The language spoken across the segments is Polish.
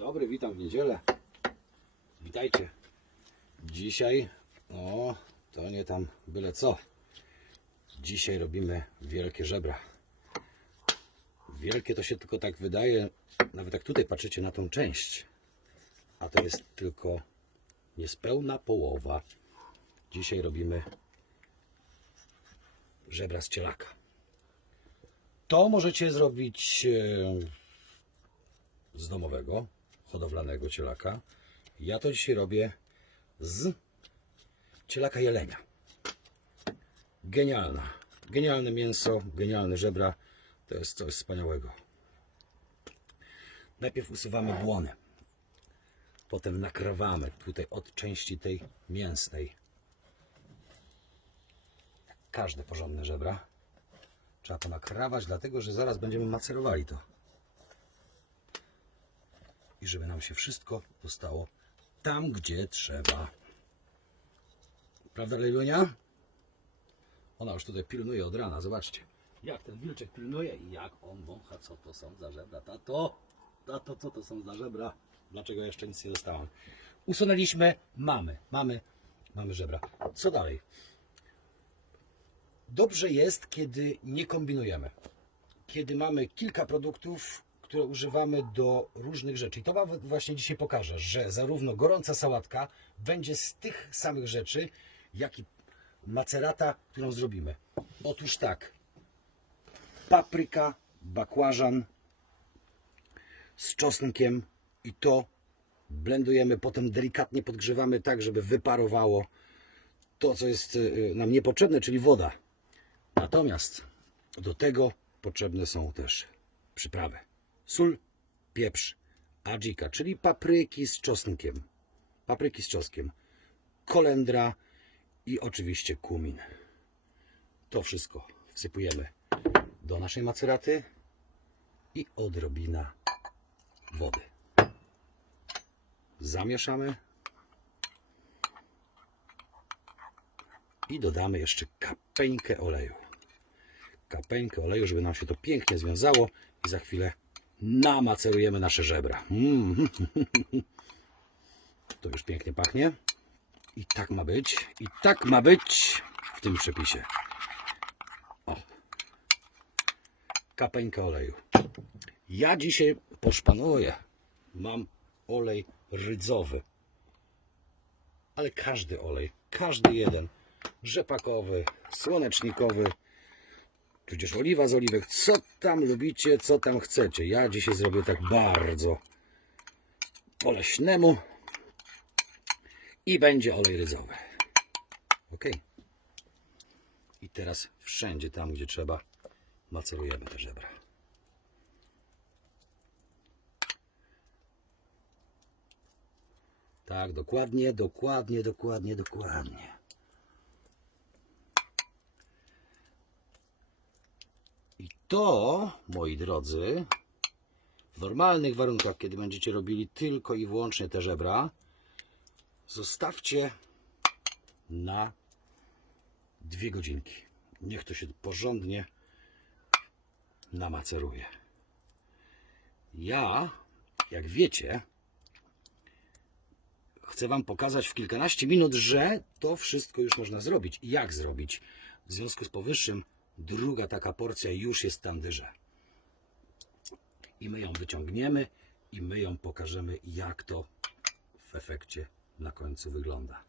dobry, witam w niedzielę. Witajcie. Dzisiaj, o, to nie tam byle co. Dzisiaj robimy wielkie żebra. Wielkie to się tylko tak wydaje, nawet jak tutaj patrzycie na tą część. A to jest tylko niespełna połowa. Dzisiaj robimy żebra z cielaka. To możecie zrobić e, z domowego, hodowlanego cielaka. Ja to dzisiaj robię z cielaka jelenia. Genialna. Genialne mięso, genialne żebra. To jest coś wspaniałego. Najpierw usuwamy błony. Potem nakrawamy tutaj od części tej mięsnej. Każde porządne żebra. Trzeba to nakrawać, dlatego że zaraz będziemy macerowali to i żeby nam się wszystko dostało tam, gdzie trzeba. Prawda, Lejlunia? Ona już tutaj pilnuje od rana, zobaczcie. Jak ten wilczek pilnuje i jak on wącha, co to są za żebra. Tato, tato, co to są za żebra? Dlaczego jeszcze nic nie dostałam? Usunęliśmy, mamy, mamy, mamy żebra. Co dalej? Dobrze jest, kiedy nie kombinujemy kiedy mamy kilka produktów, które używamy do różnych rzeczy. I to Wam właśnie dzisiaj pokażę, że zarówno gorąca sałatka będzie z tych samych rzeczy, jak i macerata, którą zrobimy. Otóż tak, papryka, bakłażan z czosnkiem i to blendujemy, potem delikatnie podgrzewamy tak, żeby wyparowało to, co jest y, nam niepotrzebne, czyli woda. Natomiast do tego potrzebne są też przyprawy. Sól, pieprz, adzika, czyli papryki z czosnkiem. Papryki z czosnkiem. Kolendra i oczywiście kumin. To wszystko wsypujemy do naszej maceraty i odrobina wody. Zamieszamy i dodamy jeszcze kapeńkę oleju kapeńkę oleju, żeby nam się to pięknie związało i za chwilę namacerujemy nasze żebra. Mm. To już pięknie pachnie. I tak ma być. I tak ma być w tym przepisie. O. Kapeńka oleju. Ja dzisiaj poszpanuję. Mam olej rydzowy. Ale każdy olej, każdy jeden, rzepakowy, słonecznikowy, tudzież oliwa z oliwek, co tam lubicie, co tam chcecie. Ja dzisiaj zrobię tak bardzo po leśnemu i będzie olej rydzowy. Ok. I teraz wszędzie tam, gdzie trzeba, macerujemy te żebra. Tak, dokładnie, dokładnie, dokładnie, dokładnie. I to, moi drodzy, w normalnych warunkach, kiedy będziecie robili tylko i wyłącznie te żebra, zostawcie na dwie godzinki. Niech to się porządnie namaceruje. Ja, jak wiecie, chcę Wam pokazać w kilkanaście minut, że to wszystko już można zrobić. I jak zrobić? W związku z powyższym, druga taka porcja już jest w tandyrze. I my ją wyciągniemy i my ją pokażemy, jak to w efekcie na końcu wygląda.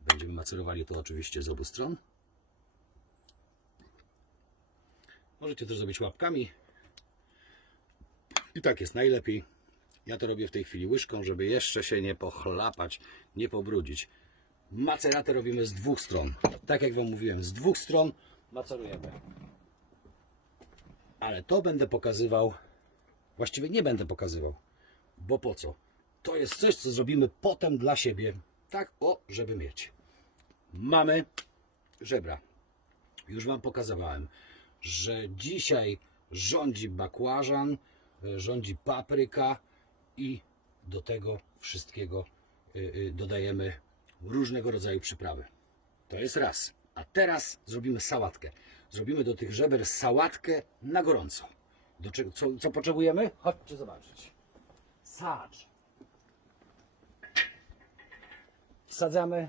Będziemy macerowali to oczywiście z obu stron. Możecie też zrobić łapkami. I tak jest najlepiej. Ja to robię w tej chwili łyżką, żeby jeszcze się nie pochlapać, nie pobrudzić. Maceratę robimy z dwóch stron. Tak jak Wam mówiłem, z dwóch stron macerujemy. Ale to będę pokazywał, właściwie nie będę pokazywał, bo po co? To jest coś, co zrobimy potem dla siebie, tak o, żeby mieć. Mamy żebra. Już Wam pokazywałem, że dzisiaj rządzi bakłażan, e, rządzi papryka i do tego wszystkiego y, y, dodajemy różnego rodzaju przyprawy. To jest raz. A teraz zrobimy sałatkę. Zrobimy do tych żeber sałatkę na gorąco. Do czego, co, co potrzebujemy? Chodźcie zobaczyć. Sacz. Wsadzamy.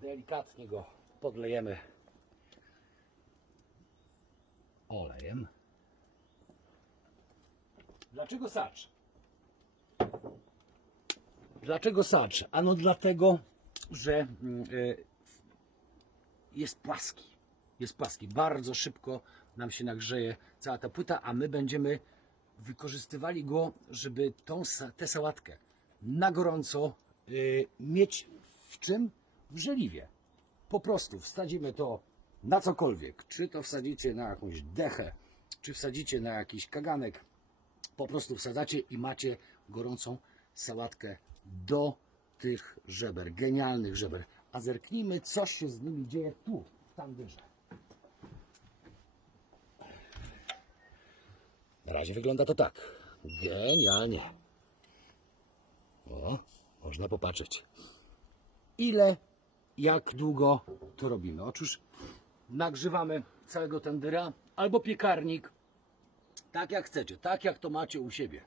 Delikatnie go podlejemy olejem. Dlaczego sacz? Dlaczego sacz? Ano dlatego, że mm, y, jest płaski. Jest płaski. Bardzo szybko nam się nagrzeje cała ta płyta, a my będziemy wykorzystywali go, żeby tą, tę sałatkę na gorąco y, mieć w czym? W żeliwie. Po prostu wsadzimy to na cokolwiek. Czy to wsadzicie na jakąś dechę, czy wsadzicie na jakiś kaganek. Po prostu wsadzacie i macie gorącą sałatkę do tych żeber, genialnych żeber. A zerknijmy, co się z nimi dzieje tu, w tandyrze. Na razie wygląda to tak. Genialnie. O, można popatrzeć. Ile, jak długo to robimy? Otóż nagrzewamy całego tendyra albo piekarnik, tak jak chcecie, tak jak to macie u siebie.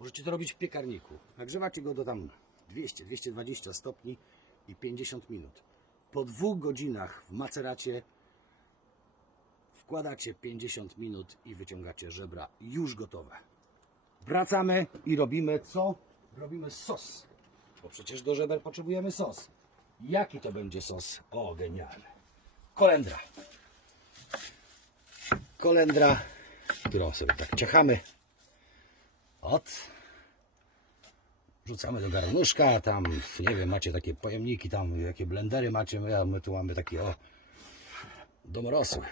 Możecie to robić w piekarniku. Nagrzewacie go do tam 200, 220 stopni i 50 minut. Po dwóch godzinach w maceracie wkładacie 50 minut i wyciągacie żebra już gotowe. Wracamy i robimy co? Robimy sos. Bo przecież do żeber potrzebujemy sos. Jaki to będzie sos? O, genialny. Kolendra. Kolendra, którą sobie tak ciachamy. Od. Rzucamy do garnuszka, tam, nie wiem, macie takie pojemniki, tam, jakie blendery macie, my, my tu mamy taki, o, domorosły.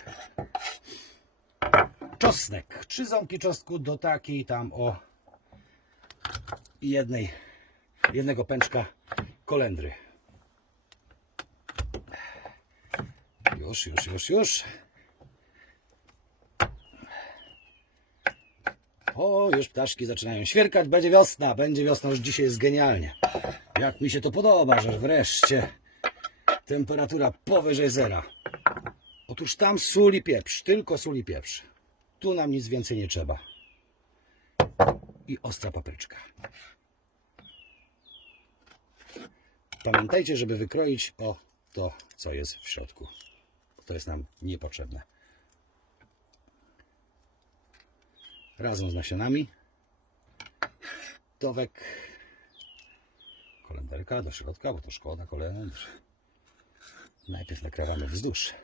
Czosnek. Trzy ząbki czosnku do takiej tam, o, jednej, jednego pęczka kolendry. Już, już, już, już. O, już ptaszki zaczynają świerkać. Będzie wiosna, będzie wiosna, już dzisiaj jest genialnie. Jak mi się to podoba, że wreszcie temperatura powyżej zera. Otóż tam sól i pieprz, tylko sól i pieprz. Tu nam nic więcej nie trzeba. I ostra papryczka. Pamiętajcie, żeby wykroić o to, co jest w środku. To jest nam niepotrzebne. Razem z nasionami. Dowek. Kolenderka do środka, bo to szkoda kolendr. Najpierw nakrawamy wzdłuż.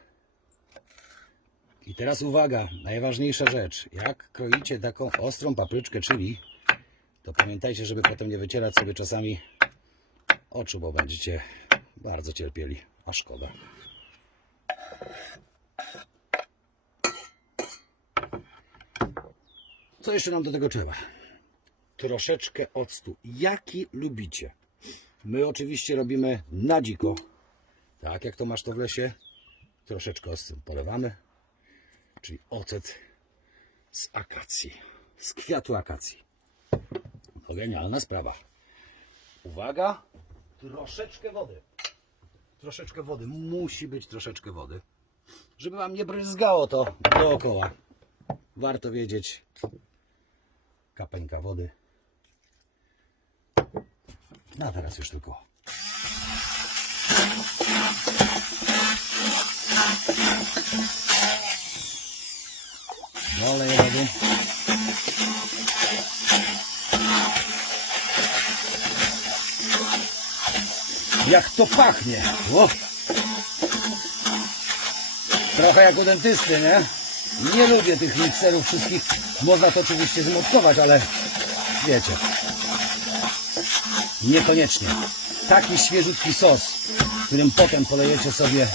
I teraz uwaga, najważniejsza rzecz. Jak kroicie taką ostrą papryczkę, czyli to pamiętajcie, żeby potem nie wycierać sobie czasami oczu, bo będziecie bardzo cierpieli, a szkoda. Co jeszcze nam do tego trzeba? Troszeczkę octu. Jaki lubicie? My oczywiście robimy na dziko. Tak jak to masz to w lesie. Troszeczkę octu polewamy. Czyli ocet z akacji. Z kwiatu akacji. To genialna sprawa. Uwaga, troszeczkę wody. Troszeczkę wody. Musi być troszeczkę wody. Żeby wam nie bryzgało to dookoła. Warto wiedzieć. Kapeńka wody. No a teraz już tylko. Doleję wody. Jak to pachnie! O! Trochę jak u dentysty, nie? Nie lubię tych mikserów wszystkich. Można to oczywiście zmotkować, ale wiecie. Niekoniecznie. Taki świeżutki sos, którym potem polejecie sobie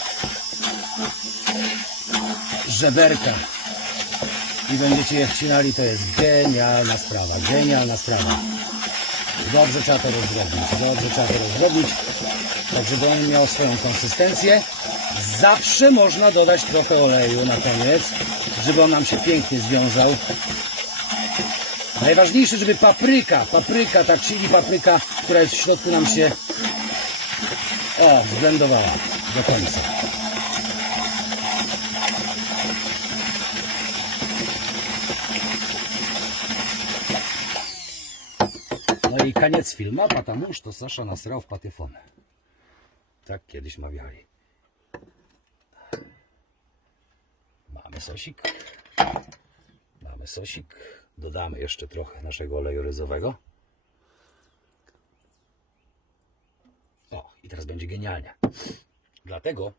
żeberka i będziecie je wcinali, to jest genialna sprawa, genialna sprawa. Dobrze trzeba to rozrobić, dobrze trzeba to rozrobić, tak żeby on miał swoją konsystencję. Zawsze można dodać trochę oleju na koniec, żeby on nam się pięknie związał. Najważniejsze, żeby papryka, papryka, ta chili papryka, która jest w środku nam się o, zblendowała do końca. No i koniec filmu, потому что Саша насрал в патефон. Tak kiedyś mawiali. Mamy sosik. Mamy sosik. Dodamy jeszcze trochę naszego oleju ryzowego. O, i teraz będzie genialnie. Dlatego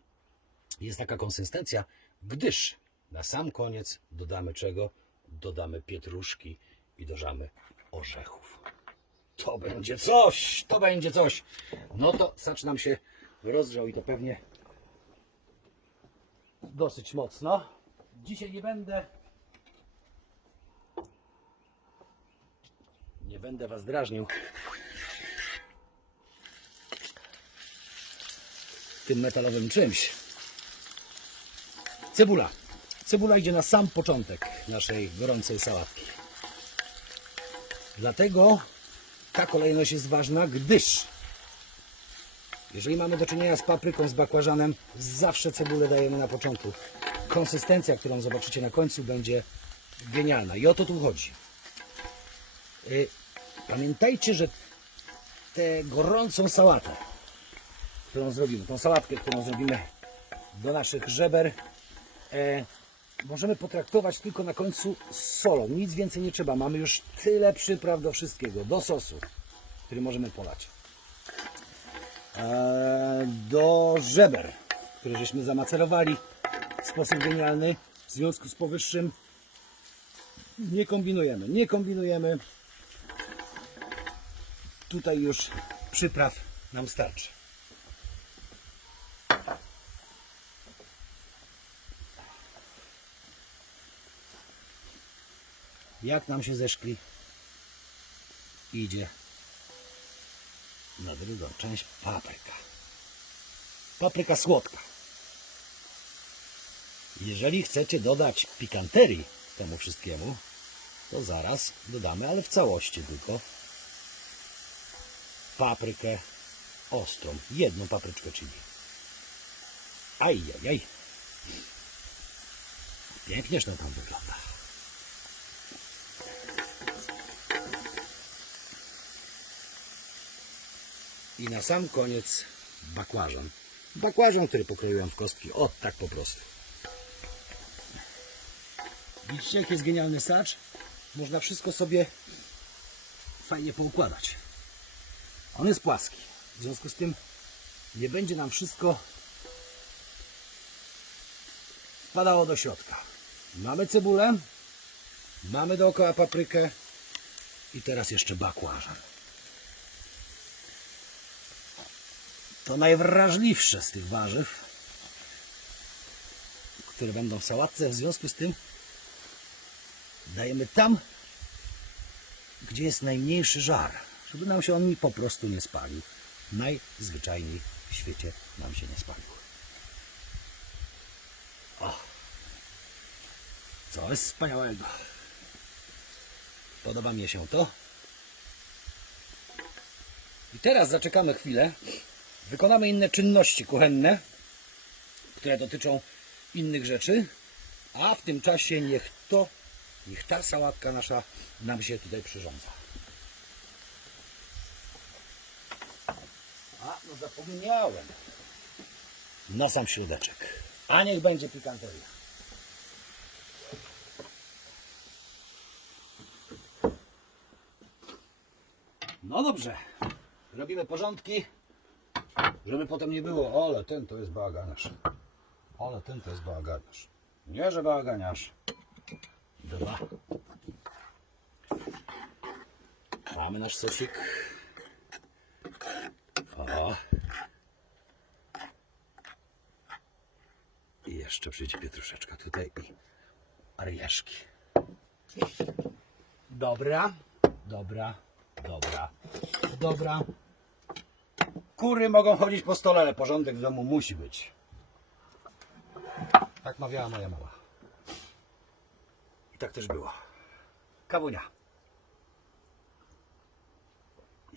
jest taka konsystencja, gdyż na sam koniec dodamy czego? Dodamy pietruszki i dodamy orzechów. To będzie coś, to będzie coś. No to sacz nam się rozgrzał i to pewnie dosyć mocno. Dzisiaj nie będę będę was drażnił tym metalowym czymś. Cebula. Cebula idzie na sam początek naszej gorącej sałatki. Dlatego ta kolejność jest ważna, gdyż jeżeli mamy do czynienia z papryką, z bakłażanem, zawsze cebulę dajemy na początku. Konsystencja, którą zobaczycie na końcu, będzie genialna. I o to tu chodzi. Pamiętajcie, że tę gorącą sałatę, którą zrobimy, tą sałatkę, którą zrobimy do naszych żeber, e, możemy potraktować tylko na końcu z solą. Nic więcej nie trzeba. Mamy już tyle przypraw do wszystkiego, do sosu, który możemy polać. E, do żeber, które żeśmy zamacerowali w sposób genialny. W związku z powyższym nie kombinujemy, nie kombinujemy. Tutaj już przypraw nam starczy. Jak nam się zeszkli, idzie na drugą część papryka. Papryka słodka. Jeżeli chcecie dodać pikanterii temu wszystkiemu, to zaraz dodamy, ale w całości tylko paprykę ostrą. Jedną papryczkę chili. Ajajaj. Pięknież to tam wygląda. I na sam koniec bakłażan. Bakłażan, który pokroiłem w kostki. O, tak po prostu. Widzicie, jaki jest genialny sacz? Można wszystko sobie fajnie poukładać. On jest płaski. W związku z tym nie będzie nam wszystko wpadało do środka. Mamy cebulę, mamy dookoła paprykę i teraz jeszcze bakłażan. To najwrażliwsze z tych warzyw, które będą w sałatce. W związku z tym dajemy tam, gdzie jest najmniejszy żar, żeby nam się on po prostu nie spalił. Najzwyczajniej w świecie nam się nie spalił. O, coś wspaniałego. Podoba mi się to. I teraz zaczekamy chwilę. Wykonamy inne czynności kuchenne, które dotyczą innych rzeczy, a w tym czasie niech to, niech ta sałatka nasza nam się tutaj przyrządza. No zapomniałem. Na sam środeczek. A niech będzie pikanteria. No dobrze. Robimy porządki, żeby potem nie było, ale ten to jest bałaganiarz. Ale ten to jest bałaganiarz. Nie, że bałaganiarz. Dwa. Mamy nasz sosik. O. I jeszcze przyjdzie pietruszeczka tutaj i arieszki. Dobra, dobra, dobra, dobra. Kury mogą chodzić po stole, ale porządek w domu musi być. Tak mawiała moja mama. I tak też było. Kawunia.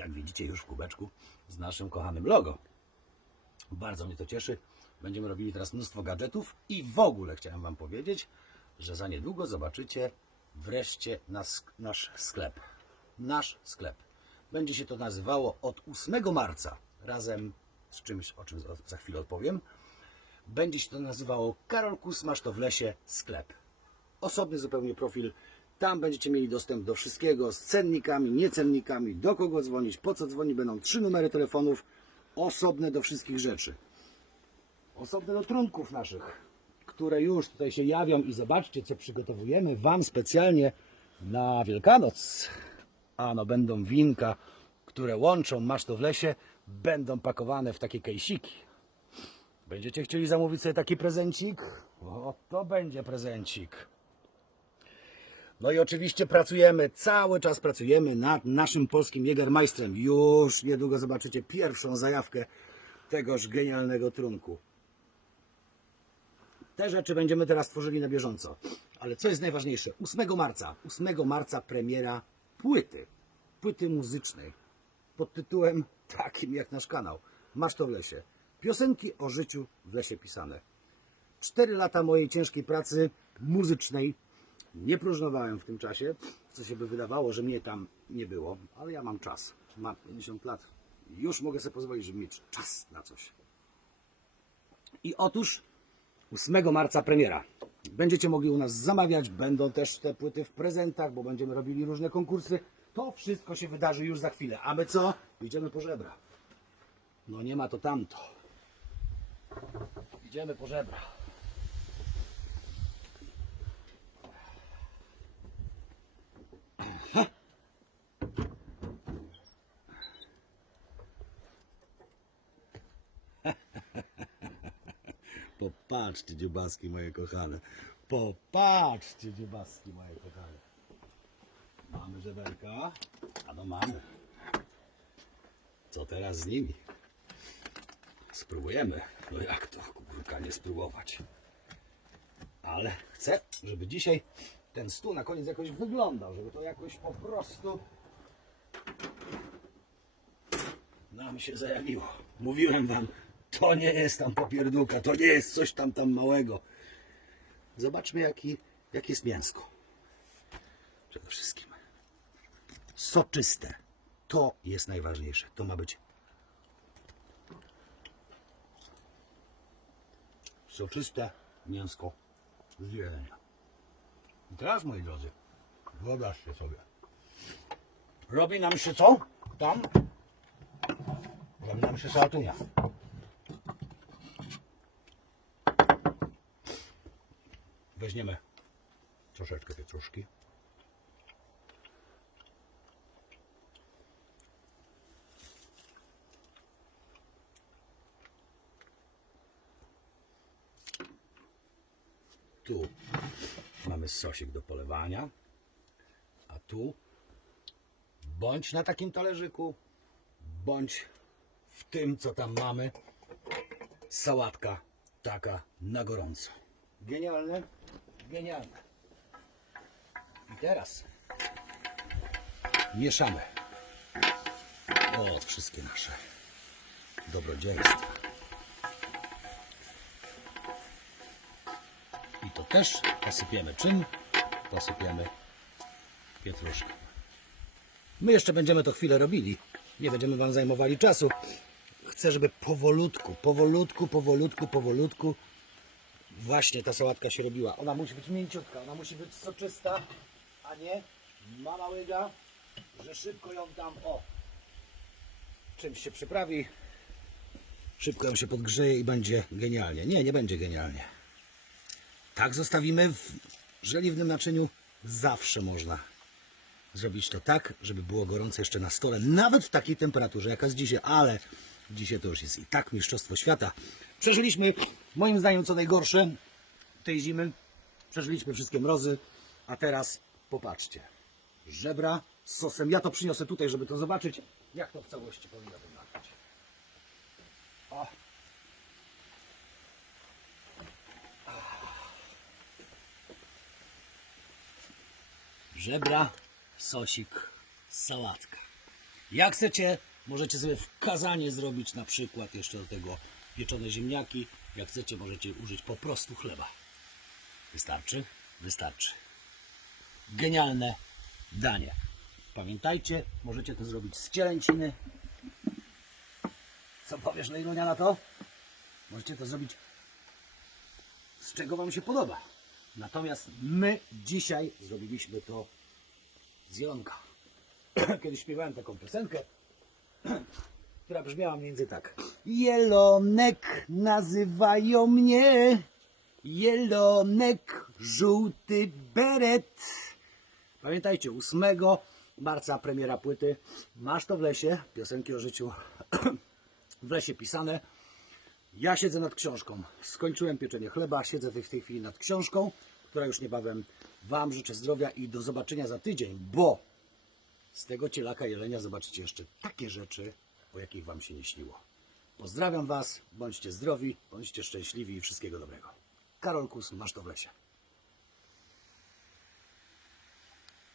Jak widzicie już w kubeczku z naszym kochanym logo. Bardzo mnie to cieszy. Będziemy robili teraz mnóstwo gadżetów i w ogóle chciałem Wam powiedzieć, że za niedługo zobaczycie wreszcie nas, nasz sklep. Nasz sklep. Będzie się to nazywało od 8 marca razem z czymś, o czym za- chwilę odpowiem. Będzie się to nazywało Karolkus Masz to w lesie sklep. Osobny zupełnie profil. Tam będziecie mieli dostęp do wszystkiego z cennikami, niecennikami, do kogo dzwonić, po co dzwonić. Będą trzy numery telefonów osobne do wszystkich rzeczy. Osobne do trunków naszych, które już tutaj się jawią i zobaczcie, co przygotowujemy Wam specjalnie na Wielkanoc. Ano będą winka, które łączą Masz to w lesie, będą pakowane w takie kejsiki. Będziecie chcieli zamówić sobie taki prezencik? O, to będzie prezencik. No i oczywiście pracujemy, cały czas pracujemy nad naszym polskim Jägermeistrem. Już niedługo zobaczycie pierwszą zajawkę tegoż genialnego trunku. Te rzeczy będziemy teraz tworzyli na bieżąco. Ale co jest najważniejsze? 8 marca, 8 marca premiera płyty, płyty muzycznej pod tytułem takim jak nasz kanał. Masz to w lesie. Piosenki o życiu w lesie pisane. Cztery lata mojej ciężkiej pracy muzycznej. Nie próżnowałem w tym czasie, co się by wydawało, że mnie tam nie było, ale ja mam czas. Mam 50 lat. Już mogę sobie pozwolić, żeby mieć czas na coś. I otóż 8 marca premiera. Będziecie mogli u nas zamawiać, będą też te płyty w prezentach, bo będziemy robili różne konkursy. To wszystko się wydarzy już za chwilę. A my co? Idziemy po żebra. No nie ma to tamto. Idziemy po żebra. Popatrzcie, dziobaski moje kochane. Popatrzcie, dziobaski moje kochane. Mamy żeberka? A no mamy. Co teraz z nimi? Spróbujemy. No jak to, kurka, nie spróbować. Ale chcę, żeby dzisiaj ten stół na koniec jakoś wyglądał, żeby to jakoś po prostu nam się zajawiło. Mówiłem wam, to nie jest tam popierdółka, to nie jest coś tam tam małego. Zobaczmy, jaki, jakie jest mięsko. Przede wszystkim. Soczyste. To jest najważniejsze. To ma być soczyste mięsko z jelenia. I teraz, moi drodzy, wyobraźcie sobie. Robi nam się co? Tam? Robi nam się salatunia. Weźmiemy troszeczkę pietruszki. Tu mamy sosik do polewania, a tu bądź na takim talerzyku, bądź w tym, co tam mamy, sałatka taka na gorąco. Genialne? Genialne. I teraz mieszamy. O, wszystkie nasze dobrodziejstwa. I to też posypiemy czym? Posypiemy pietruszką. My jeszcze będziemy to chwilę robili. Nie będziemy Wam zajmowali czasu. Chcę, żeby powolutku, powolutku, powolutku, powolutku właśnie ta sałatka się robiła. Ona musi być mięciutka, ona musi być soczysta, a nie mama łyga, że szybko ją tam, o, czymś się przyprawi, szybko ją się podgrzeje i będzie genialnie. Nie, nie będzie genialnie. Tak zostawimy w żeliwnym naczyniu, zawsze można zrobić to tak, żeby było gorące jeszcze na stole, nawet w takiej temperaturze, jaka jest dzisiaj, ale dzisiaj to już jest i tak mistrzostwo świata. Przeżyliśmy, moim zdaniem, co najgorsze tej zimy. Przeżyliśmy wszystkie mrozy, a teraz popatrzcie. Żebra z sosem. Ja to przyniosę tutaj, żeby to zobaczyć, jak to w całości powinno wyglądać. O. żebra, sosik, sałatka. Jak chcecie, możecie sobie w kazanie zrobić na przykład jeszcze do tego pieczone ziemniaki. Jak chcecie, możecie użyć po prostu chleba. Wystarczy? Wystarczy. Genialne danie. Pamiętajcie, możecie to zrobić z cielęciny. Co powiesz, Lejlunia, na to? Możecie to zrobić z czego Wam się podoba. Natomiast my dzisiaj zrobiliśmy to z jelonka. Kiedyś śpiewałem taką piosenkę, która brzmiała mniej więcej tak. Jelonek nazywają mnie, jelonek, żółty beret. Pamiętajcie, 8 marca premiera płyty. Masz to w lesie, piosenki o życiu w lesie pisane. Ja siedzę nad książką. Skończyłem pieczenie chleba, siedzę w tej chwili nad książką, która już niebawem Wam życzę zdrowia i do zobaczenia za tydzień, bo z tego cielaka jelenia zobaczycie jeszcze takie rzeczy, o jakich Wam się nie śniło. Pozdrawiam Was, bądźcie zdrowi, bądźcie szczęśliwi i wszystkiego dobrego. Karol Kus, masz to w lesie.